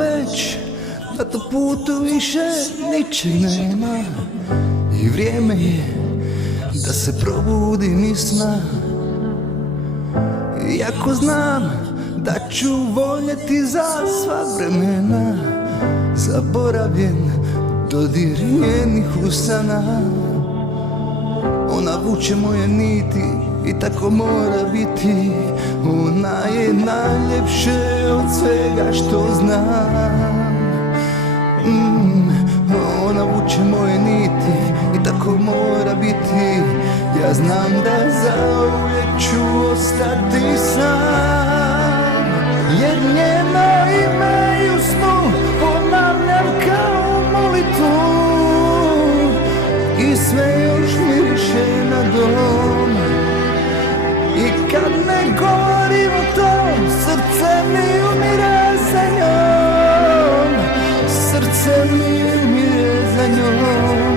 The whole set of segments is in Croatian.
već na tom putu više ničeg nema i vrijeme je da se probudim iz sna. Iako znam da ću voljeti za sva vremena, zaboravljen dodir njenih usana. Ona vuče moje niti i tako mora biti. Ona je najljepše od svega što znam. Ona vuče moje niti i tako mora biti. Ja znam da zauvijek ću ostati sam, jer njeno ime i u snu ponavljam kao molitvu. I sve još miriše na dom. I kad ne govorim o tom, srce mi umire za njom. Srce mi umire za njom.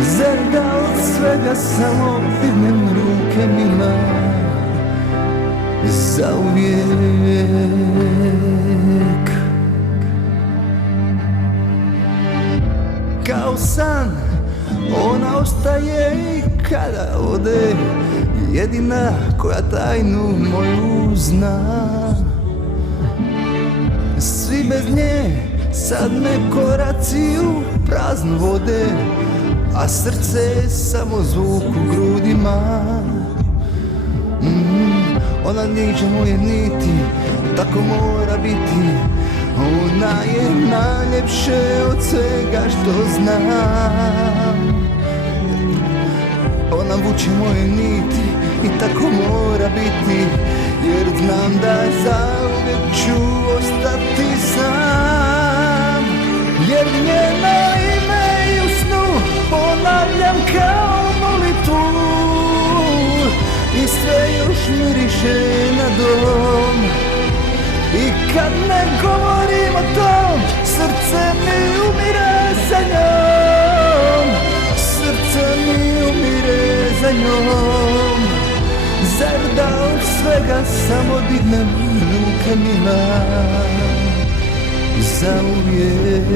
Zar da od svega samo dignem ruke mila zauvijek? Kao san ona ostaje i kada ode, jedina koja tajnu moju zna. Svi bez nje sad me koraci u prazno vode, a srce samo zvuk u grudima. Ona niže moje niti, tako mora biti. Ona je najljepše od svega što znam. Ona vuče moje niti i tako mora biti, jer znam da zauvijek ću ostati sam. Jer njeno ime i u snu ponavljam kao molitvu. I sve još miriše na dom. I kad ne govorim o tom, srce mi umire za njom. Srce mi umire za njom. Zar da od svega samo dignem ruke mila zauvijek?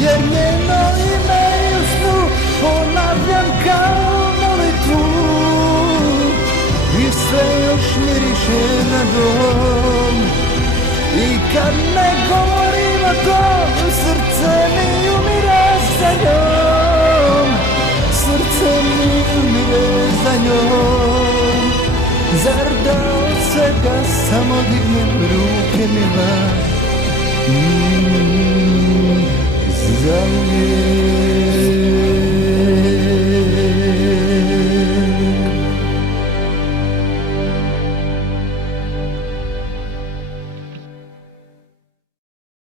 Jer njeno ime i u snu ponavljam kao molitvu. I sve još miriše na dom. I kad ne govorim o tom, srce mi umire za njom. Srce mi umire za njom. Zar da od svega samo dignem ruke mila?